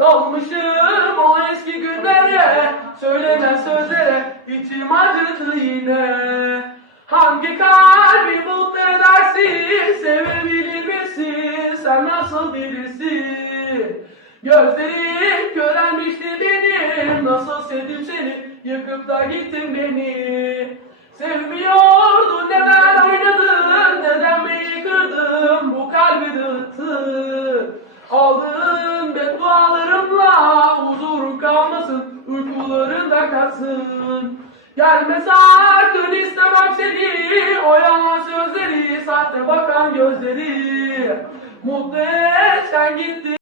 Dalmışım o eski günlere Söylenen sözlere içim acıdı yine. Hangi kalbi mutlu edersin Sevebilir misin? Sen nasıl birisin Gözlerim körelmişti benim Nasıl sevdim seni? Yıkıp da gittin beni. Kalmasın Uykularında kalsın. Gelme sakın istemem seni. O yalan sözleri Sahte bakan gözleri. Mutlu et sen gittin